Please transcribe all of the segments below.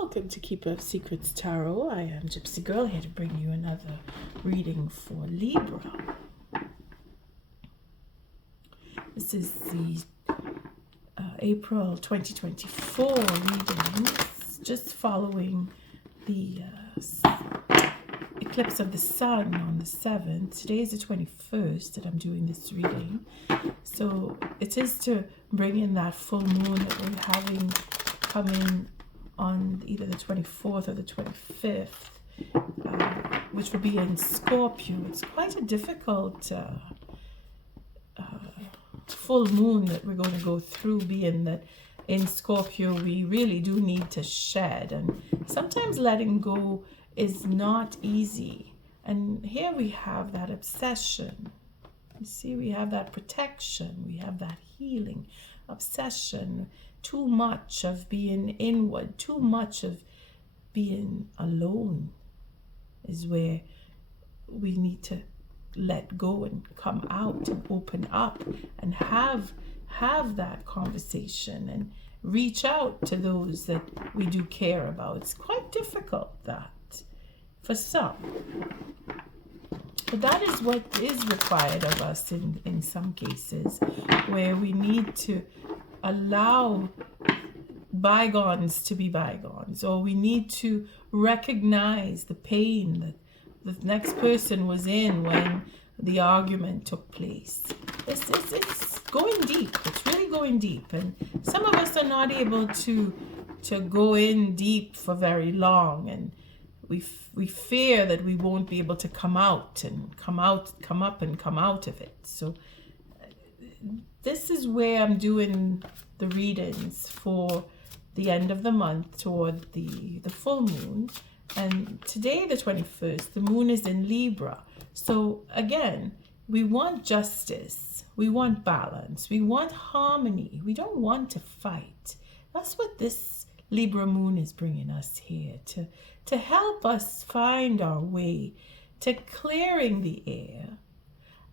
Welcome to Keeper of Secrets Tarot. I am Gypsy Girl, here to bring you another reading for Libra. This is the April 2024 reading, just following the eclipse of the sun on the 7th. Today is the 21st that I'm doing this reading. So it is to bring in that full moon that we're having coming on either the 24th or the 25th, which will be in Scorpio. It's quite a difficult full moon that we're going to go through, being that in Scorpio we really do need to shed, and sometimes letting go is not easy. And here we have that obsession. You see, we have that protection, we have that healing, obsession, too much of being inward, too much of being alone is where we need to let go and come out and open up and have that conversation and reach out to those that we do care about. It's quite difficult, that, for some. But that is what is required of us in some cases, where we need to allow bygones to be bygones, or we need to recognize the pain that the next person was in when the argument took place. It's going deep. It's really going deep, and some of us are not able to go in deep for very long, and we fear that we won't be able to come up of it. So this is where I'm doing the readings for the end of the month toward the full moon. And today, the 21st, the moon is in Libra. So again, we want justice, we want balance, we want harmony, we don't want to fight. That's what this Libra moon is bringing us here, to help us find our way to clearing the air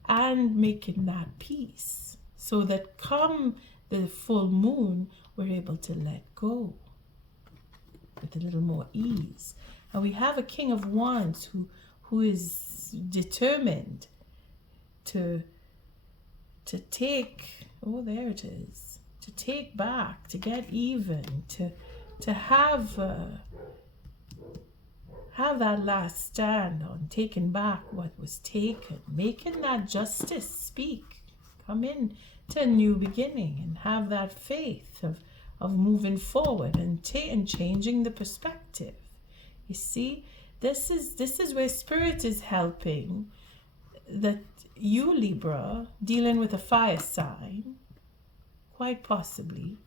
and making that peace, so that come the full moon, we're able to let go with a little more ease. And we have a King of Wands who is determined to take, oh, there it is, to take back, to get even, to have that last stand on taking back what was taken, making that justice speak, come in to a new beginning, and have that faith of moving forward and changing the perspective. You see, this is where Spirit is helping, that you, Libra, dealing with a fire sign, quite possibly,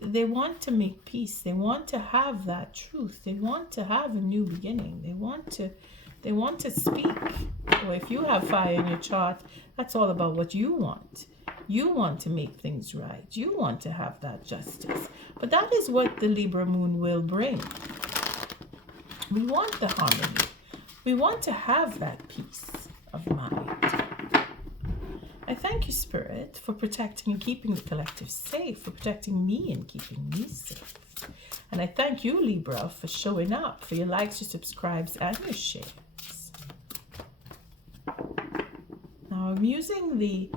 they want to make peace. They want to have that truth. They want to have a new beginning. They want to speak. Or if you have fire in your chart, that's all about what you want. You want to make things right. You want to have that justice. But that is what the Libra moon will bring. We want the harmony. We want to have that peace of mind. I thank you, Spirit, for protecting and keeping the collective safe, for protecting me and keeping me safe. And I thank you, Libra, for showing up, for your likes, your subscribes, and your shares. Now I'm using the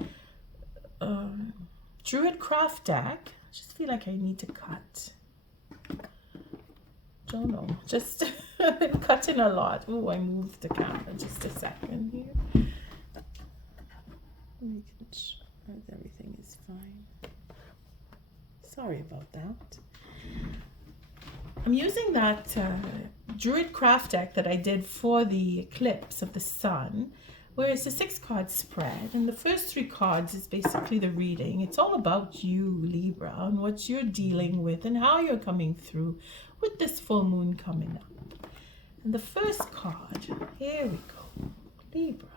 Druid Craft deck. I just feel like I need to cut. Don't know, just been cutting a lot. Oh, I moved the camera just a second here. Making sure that everything is fine. Sorry about that. I'm using that Druid Craft deck that I did for the eclipse of the sun, where it's a 6-card spread, and the first 3 cards is basically the reading. It's all about you, Libra, and what you're dealing with and how you're coming through with this full moon coming up. And the first card, here we go, Libra.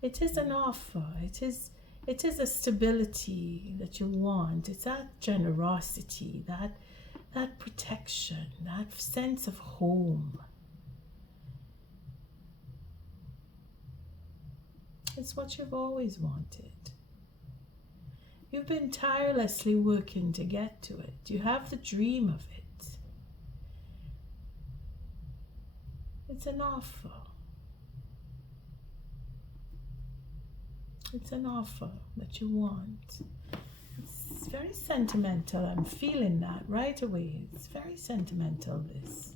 It is an offer. It is a stability that you want. It's that generosity, that protection, that sense of home. It's what you've always wanted. You've been tirelessly working to get to it. You have the dream of it. It's an offer. It's an offer that you want. It's very sentimental. I'm feeling that right away. It's very sentimental, this.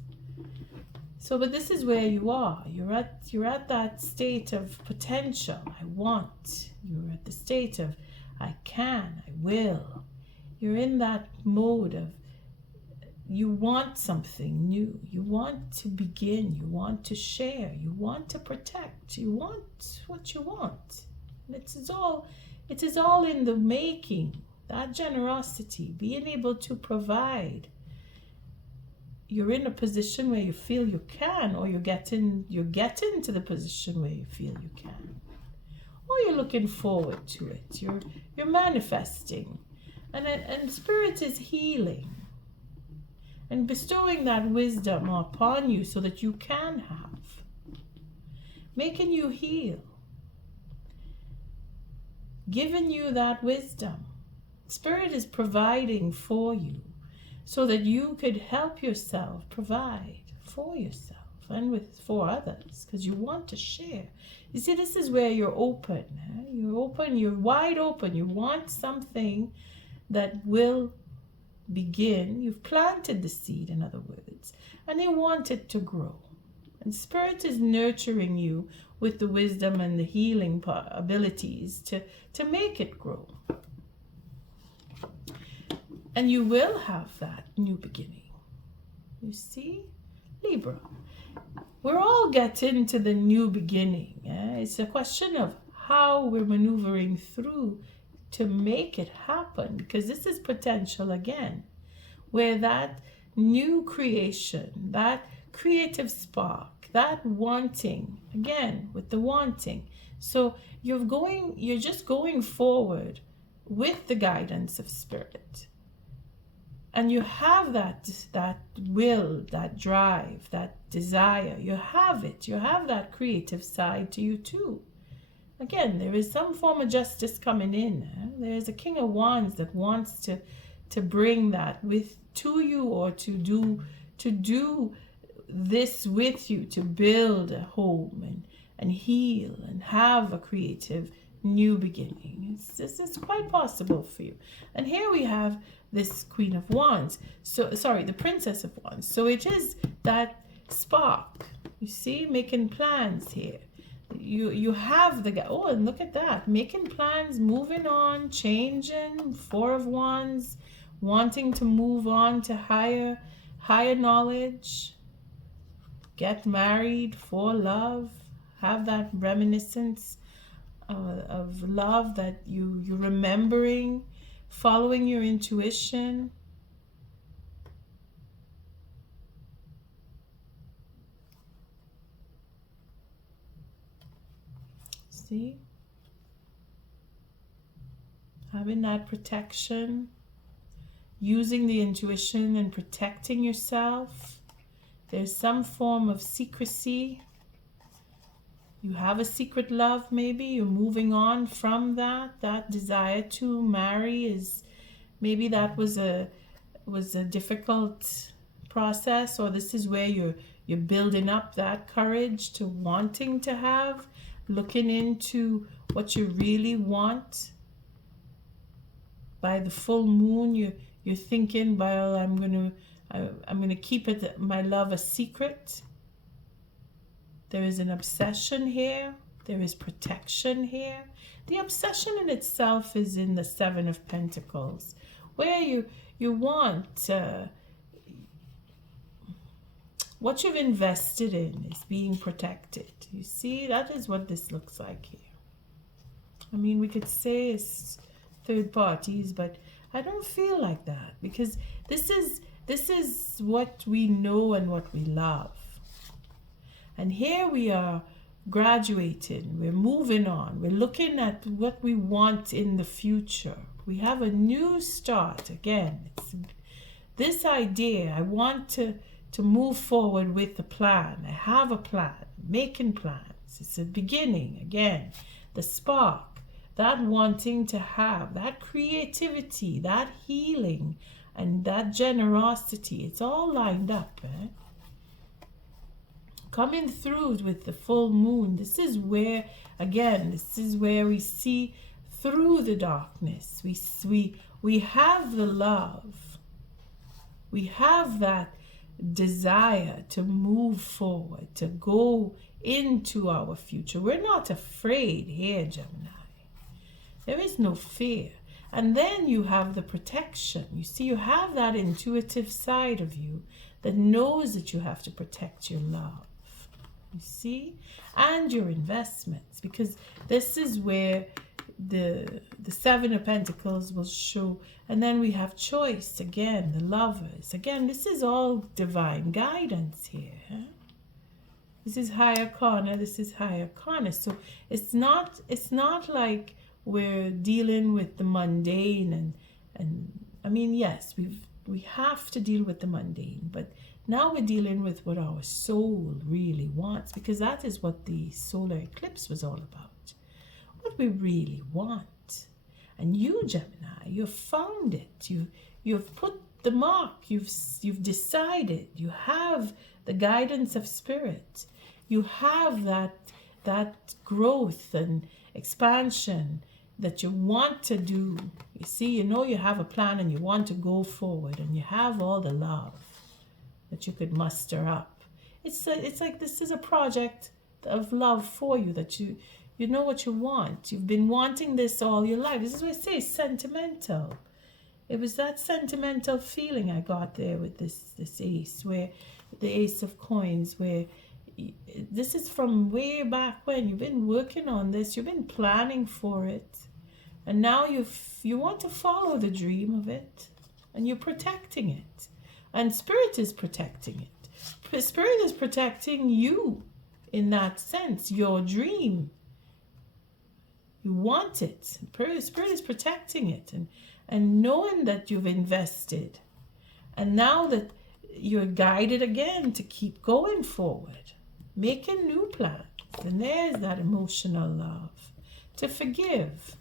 So, but this is where you are. You're at that state of potential. I want. You're at the state of I can, I will. You're in that mode of you want something new. You want to begin. You want to share. You want to protect. You want what you want. And it is all in the making. That generosity, being able to provide. You're in a position where you feel you can, or you're getting to the position where you feel you can. Or you're looking forward to it. You're manifesting. And Spirit is healing and bestowing that wisdom upon you so that you can have, making you heal, giving you that wisdom. Spirit is providing for you so that you could help yourself provide for yourself and for others, because you want to share. You see, this is where you're open. You're open, you're wide open. You want something that will begin. You've planted the seed, in other words, and you want it to grow. And Spirit is nurturing you with the wisdom and the healing abilities to make it grow. And you will have that new beginning. You see? Libra. We're all getting to the new beginning. It's a question of how we're maneuvering through to make it happen, because this is potential again, where that new creation, that creative spark, that wanting, again with the wanting. So you're just going forward with the guidance of Spirit. And you have that will, that drive, that desire. You have it. You have that creative side to you too. Again, there is some form of justice coming in. There is a King of Wands that wants to bring that to you, or to do this with you, to build a home and heal and have a creative new beginning. It's quite possible for you. And here we have this Queen of Wands. The Princess of Wands. So it is that spark. You see, making plans here. You have and look at that. Making plans, moving on, changing. Four of Wands, wanting to move on to higher knowledge. Get married for love. Have that reminiscence of love that you're remembering. Following your intuition. See? Having that protection. Using the intuition and protecting yourself. There's some form of secrecy. You have a secret love, maybe. You're moving on from that. That desire to marry is, maybe that was a difficult process, or this is where you're building up that courage to wanting to have, looking into what you really want. By the full moon, you're thinking, well, I'm gonna keep my love a secret. There is an obsession here. There is protection here. The obsession in itself is in the Seven of Pentacles, where you want what you've invested in is being protected. You see, that is what this looks like here. I mean, we could say it's third parties, but I don't feel like that, because this is what we know and what we love. And here we are graduating, we're moving on, we're looking at what we want in the future. We have a new start. Again, it's this idea, I want to move forward with a plan. I have a plan, making plans. It's a beginning. Again, the spark, that wanting to have, that creativity, that healing, and that generosity. It's all lined up. coming through with the full moon. This is where, again, this is where we see through the darkness. We have the love. We have that desire to move forward, to go into our future. We're not afraid here, Gemini. There is no fear. And then you have the protection. You see, you have that intuitive side of you that knows that you have to protect your love. You see? And your investments. Because this is where the Seven of Pentacles will show. And then we have choice again, the Lovers. Again, this is all divine guidance here. Huh? This is higher corner. This is higher corner. So it's not like we're dealing with the mundane and I mean, yes, we have to deal with the mundane, but now we're dealing with what our soul really wants, because that is what the solar eclipse was all about. What we really want. And you, Gemini, you've found it. You've put the mark. You've decided. You have the guidance of spirit. You have that growth and expansion that you want to do. You see, you know you have a plan and you want to go forward, and you have all the love that you could muster up. It's like this is a project of love for you, that you know what you want. You've been wanting this all your life. This is what I say, sentimental. It was that sentimental feeling I got there with this ace, where the Ace of Coins, where this is from way back when. You've been working on this. You've been planning for it. And now you want to follow the dream of it. And you're protecting it. And Spirit is protecting it. Spirit is protecting you in that sense. Your dream. You want it. Spirit is protecting it. And knowing that you've invested. And now that you're guided again to keep going forward. Making new plans. And there's that emotional love. To forgive.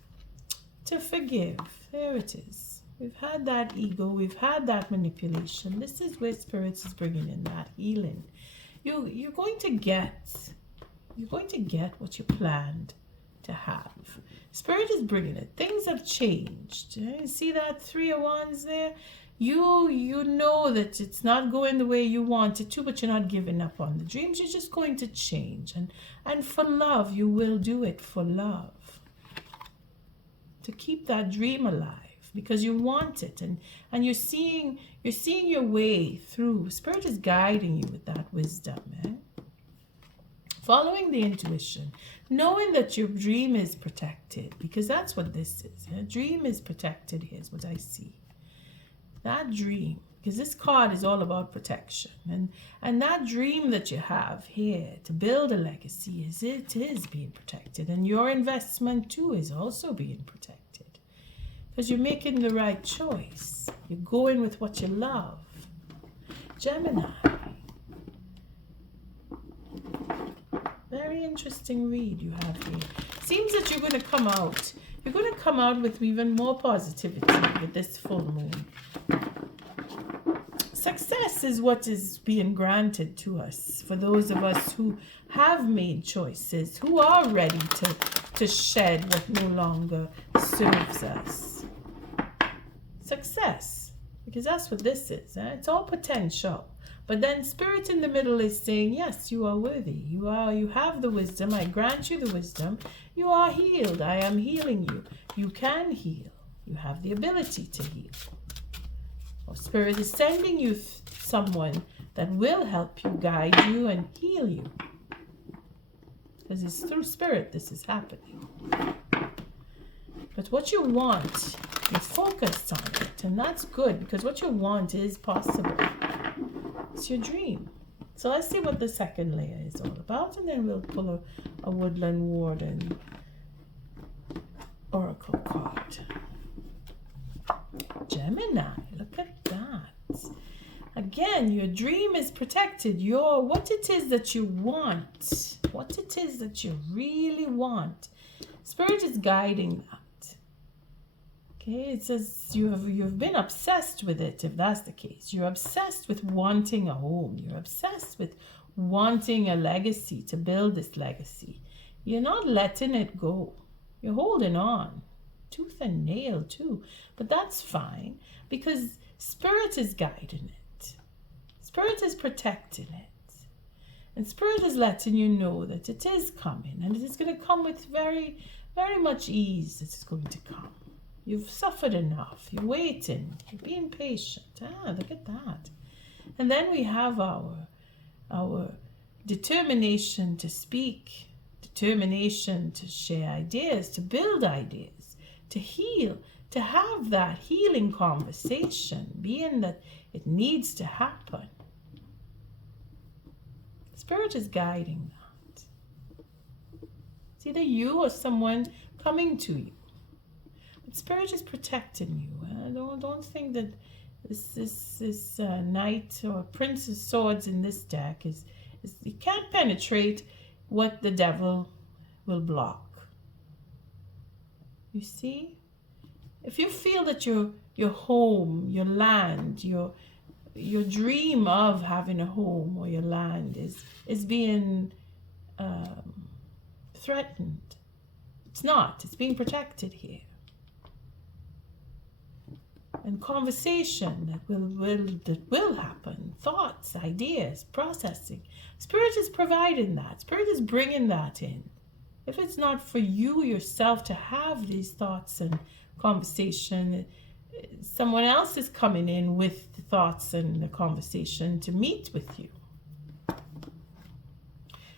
To forgive. There it is. We've had that ego. We've had that manipulation. This is where Spirit is bringing in that healing. You're going to get what you planned to have. Spirit is bringing it. Things have changed. You see that Three of Wands there? You know that it's not going the way you want it to, but you're not giving up on the dreams. You're just going to change. And for love, you will do it for love. To keep that dream alive, because you want it, and you're seeing your way through. Spirit is guiding you with that wisdom, following the intuition, knowing that your dream is protected, because that's what this is. A dream is protected. Here's what I see. That dream, because this card is all about protection, and that dream that you have here to build a legacy it is being protected, and your investment too is also being protected, because you're making the right choice. You're going with what you love. Gemini, very interesting read you have here. Seems that you're going to come out. You're going to come out with even more positivity with this full moon. Success is what is being granted to us for those of us who have made choices, who are ready to shed what no longer serves us. Success, because that's what this is. It's all potential. But then Spirit in the middle is saying, yes, you are worthy. You have the wisdom. I grant you the wisdom. You are healed. I am healing you. You can heal. You have the ability to heal. Spirit is sending you someone that will help you, guide you, and heal you. Because it's through Spirit this is happening. But what you want, you're focused on it. And that's good, because what you want is possible. It's your dream. So let's see what the second layer is all about. And then we'll pull a Woodland Warden Oracle card. Gemini, look at that. Again, your dream is protected. What it is that you want, what it is that you really want. Spirit is guiding that. Okay, it says you've been obsessed with it, if that's the case. You're obsessed with wanting a home. You're obsessed with wanting a legacy, to build this legacy. You're not letting it go. You're holding on, tooth and nail too. But that's fine, because Spirit is guiding it. Spirit is protecting it. And Spirit is letting you know that it is coming, and it is going to come with very, very much ease. It's going to come. You've suffered enough. You're waiting. You're being patient. Look at that. And then we have our determination to speak, determination to share ideas, to build ideas, to heal, to have that healing conversation, being that it needs to happen. Spirit is guiding that. It's either you or someone coming to you. Spirit is protecting you. Don't think that this knight or Prince of Swords in this deck is you can't penetrate what the devil will block. You see, if you feel that your home, your land, your dream of having a home or your land is being threatened, it's not. It's being protected here. And conversation that will happen, thoughts, ideas, processing. Spirit is providing that. Spirit is bringing that in. If it's not for you yourself to have these thoughts and conversation, someone else is coming in with the thoughts and the conversation to meet with you.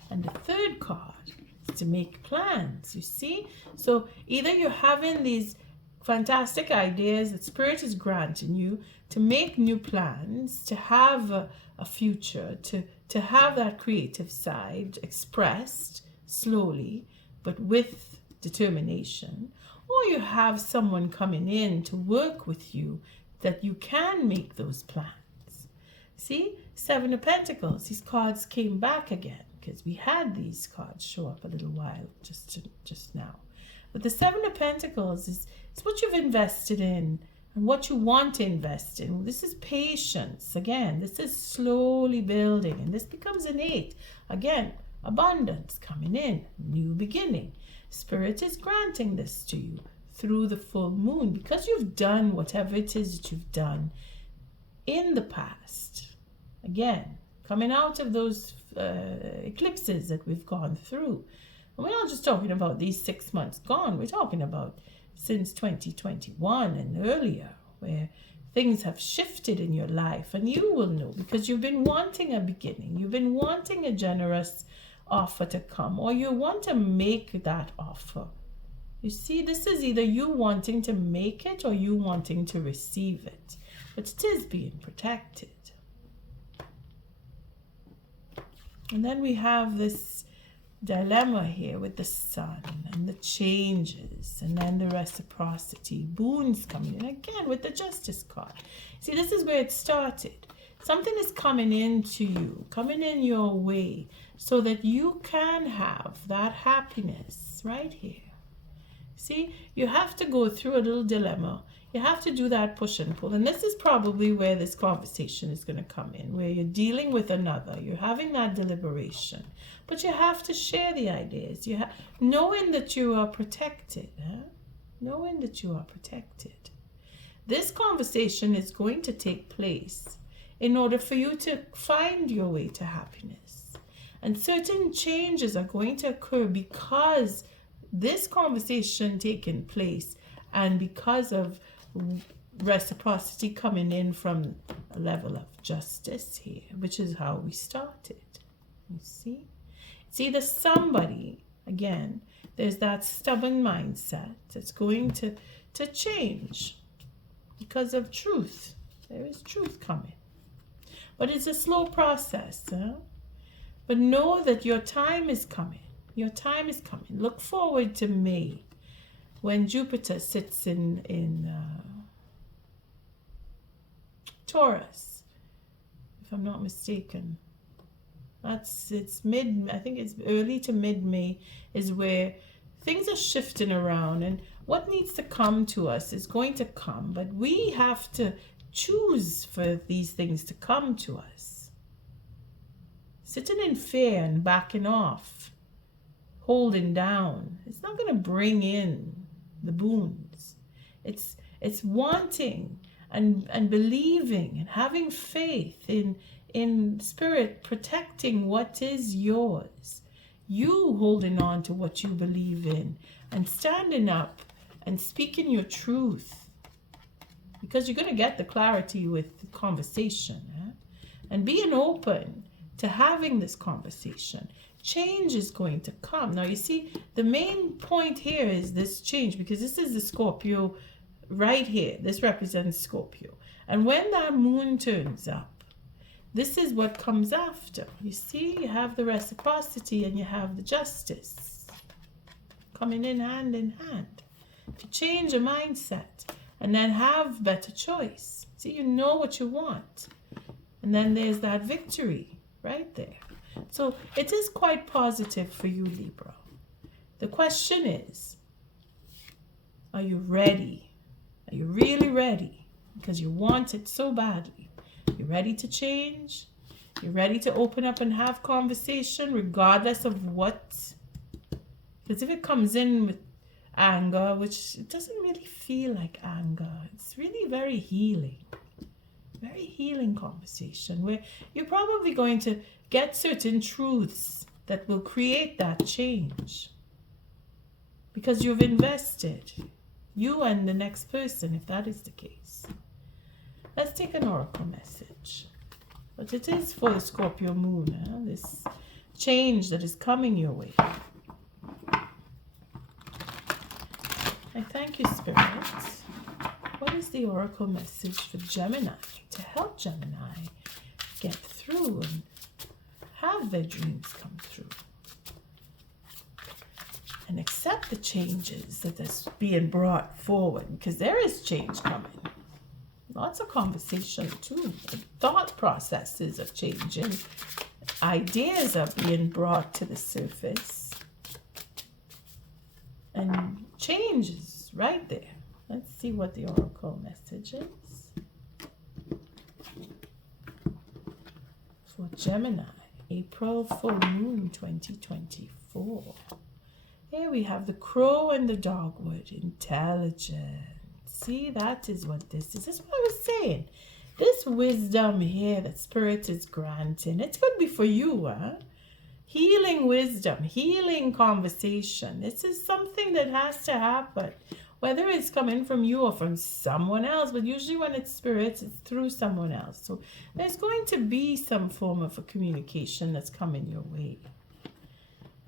And the third card is to make plans, you see? So either you're having these fantastic ideas that Spirit is granting you to make new plans, to have a future, to have that creative side expressed slowly, but with determination. Or you have someone coming in to work with you that you can make those plans. See, Seven of Pentacles, these cards came back again because we had these cards show up a little while just now. But the Seven of Pentacles is what you've invested in and what you want to invest in. This is patience. Again, this is slowly building. And this becomes an 8. Again, abundance coming in. New beginning. Spirit is granting this to you through the full moon because you've done whatever it is that you've done in the past. Again, coming out of those eclipses that we've gone through. And we're not just talking about these 6 months gone. We're talking about since 2021 and earlier, where things have shifted in your life. And you will know because you've been wanting a beginning. You've been wanting a generous offer to come, or you want to make that offer. You see, this is either you wanting to make it or you wanting to receive it. But it is being protected. And then we have this dilemma here with the sun and the changes and then the reciprocity, boons coming in again with the Justice card. See, this is where it started. Something is coming into you, coming in your way so that you can have that happiness right here. See, you have to go through a little dilemma. You have to do that push and pull. And this is probably where this conversation is going to come in, where you're dealing with another. You're having that deliberation. But you have to share the ideas. Knowing that you are protected. Knowing that you are protected. This conversation is going to take place in order for you to find your way to happiness. And certain changes are going to occur because this conversation taking place and because of reciprocity coming in from a level of justice here, which is how we started. You see? It's either somebody, again, there's that stubborn mindset that's going to change because of truth. There is truth coming. But it's a slow process. But know that your time is coming. Your time is coming. Look forward to May when Jupiter sits in Taurus, if I'm not mistaken. I think it's early to mid-May is where things are shifting around, and what needs to come to us is going to come, but we have to choose for these things to come to us. Sitting in fear and backing off, holding down, it's not going to bring in the boons. It's wanting and believing and having faith in spirit protecting what is yours. You holding on to what you believe in and standing up and speaking your truth, because you're going to get the clarity with the conversation, and being open to having this conversation. Change is going to come. Now you see, the main point here is this change, because this is the Scorpio right here. This represents Scorpio, and when that moon turns up, this is what comes after. You see, you have the reciprocity and you have the justice coming in hand. To change your mindset and then have better choice. See, you know what you want. And then there's that victory right there. So it is quite positive for you, Libra. The question is, are you ready? Are you really ready? Because you want it so badly. You're ready to change. You're ready to open up and have conversation regardless of what. Because if it comes in with anger, which it doesn't really feel like anger, it's really very healing. Very healing conversation where you're probably going to get certain truths that will create that change. Because you've invested. You and the next person, if that is the case. Let's take an oracle message. But it is for the Scorpio moon, this change that is coming your way. I thank you, Spirit. What is the oracle message for Gemini to help Gemini get through and have their dreams come through? And accept the changes that is being brought forward, because there is change coming. Lots of conversation too. The thought processes are changing. Ideas are being brought to the surface. And change is right there. Let's see what the oracle message is. For Gemini, April full moon 2024. Here we have the crow and the dogwood. Intelligent. See, that is what this is. That's what I was saying. This wisdom here that Spirit is granting, it's going to be for you, Healing wisdom, healing conversation. This is something that has to happen, whether it's coming from you or from someone else. But usually when it's Spirit, it's through someone else. So there's going to be some form of a communication that's coming your way.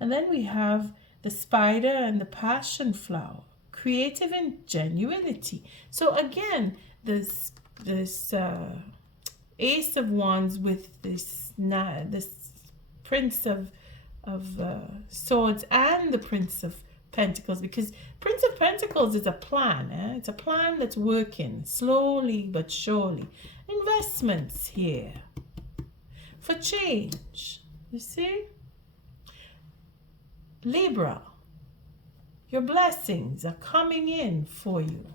And then we have the spider and the passion flower. Creative ingenuity. So again, this Ace of Wands with this Prince of Swords and the Prince of Pentacles, because Prince of Pentacles is a plan. It's a plan that's working slowly but surely. Investments here for change. You see? Libra. Your blessings are coming in for you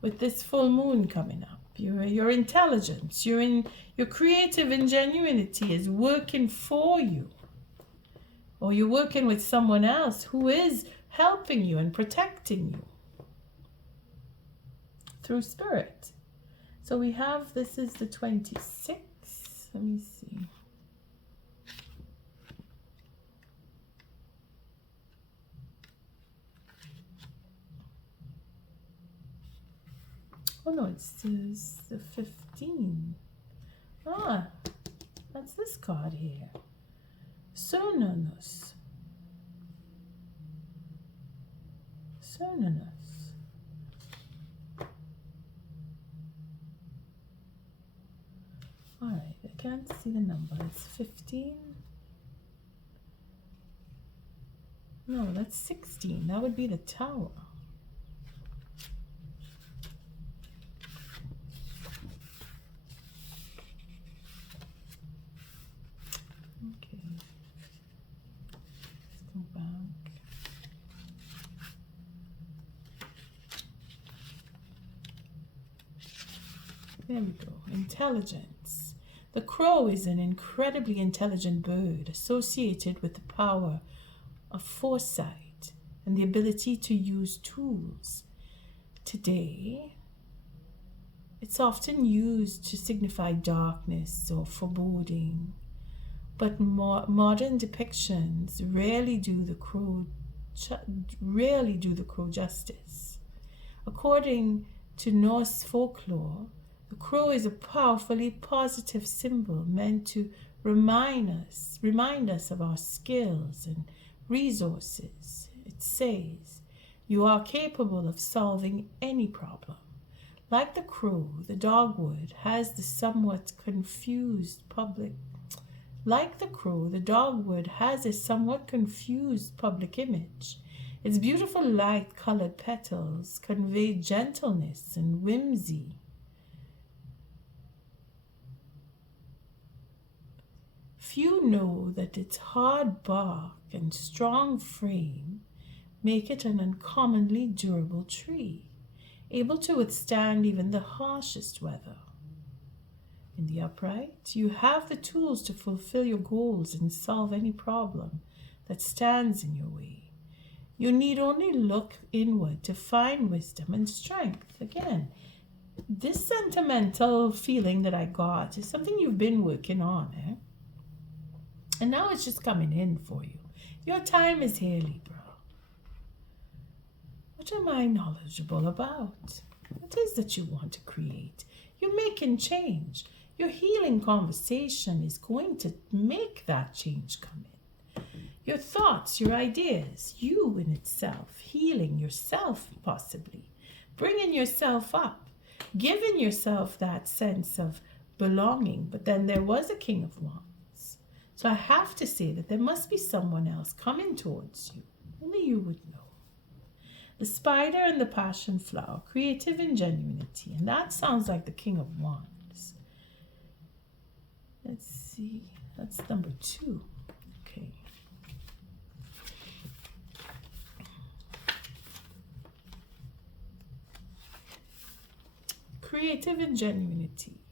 with this full moon coming up. Your intelligence, your creative ingenuity is working for you. Or you're working with someone else who is helping you and protecting you through Spirit. So we have, this is the 26th. Let me see. Oh no, it's the 15. Ah, that's this card here. Cernunnos. Alright, I can't see the number. It's 15. No, that's 16. That would be the Tower. There we go. Intelligence. The crow is an incredibly intelligent bird associated with the power of foresight and the ability to use tools. Today, it's often used to signify darkness or foreboding, but modern depictions rarely do the crow justice. According to Norse folklore, the crow is a powerfully positive symbol meant to remind us of our skills and resources. It says, "You are capable of solving any problem." Like the crow, the dogwood has a somewhat confused public image. Its beautiful light-colored petals convey gentleness and whimsy. Few know that its hard bark and strong frame make it an uncommonly durable tree, able to withstand even the harshest weather. In the upright, you have the tools to fulfill your goals and solve any problem that stands in your way. You need only look inward to find wisdom and strength. Again, this sentimental feeling that I got is something you've been working on, and now it's just coming in for you. Your time is here, Libra. What am I knowledgeable about? What is that you want to create? You're making change. Your healing conversation is going to make that change come in. Your thoughts, your ideas, you in itself, healing yourself possibly, bringing yourself up, giving yourself that sense of belonging. But then there was a King of Wands. So I have to say that there must be someone else coming towards you. Only you would know. The spider and the passion flower, creative ingenuity. And that sounds like the King of Wands. Let's see. That's number 2. Okay. Creative ingenuity.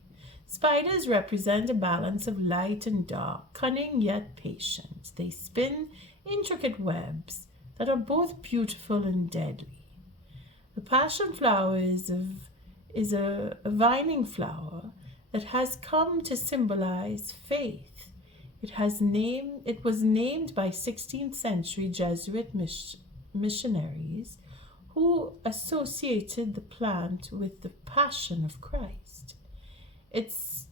Spiders represent a balance of light and dark, cunning yet patient. They spin intricate webs that are both beautiful and deadly. The passion flower is a vining flower that has come to symbolize faith. It was named by 16th century Jesuit missionaries who associated the plant with the passion of Christ. Its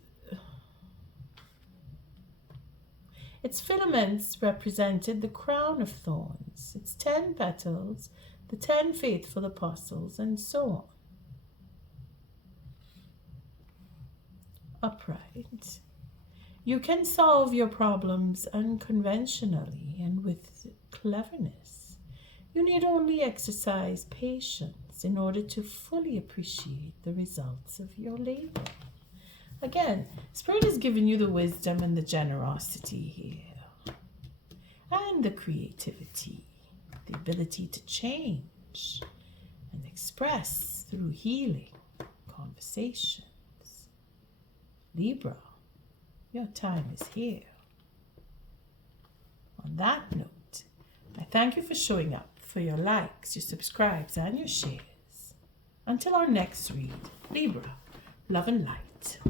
filaments represented the crown of thorns, its 10 petals, the 10 faithful apostles, and so on. Upright. You can solve your problems unconventionally and with cleverness. You need only exercise patience in order to fully appreciate the results of your labor. Again, Spirit has given you the wisdom and the generosity here, and the creativity, the ability to change and express through healing conversations. Libra, your time is here. On that note, I thank you for showing up, for your likes, your subscribes, and your shares. Until our next read, Libra, love and light.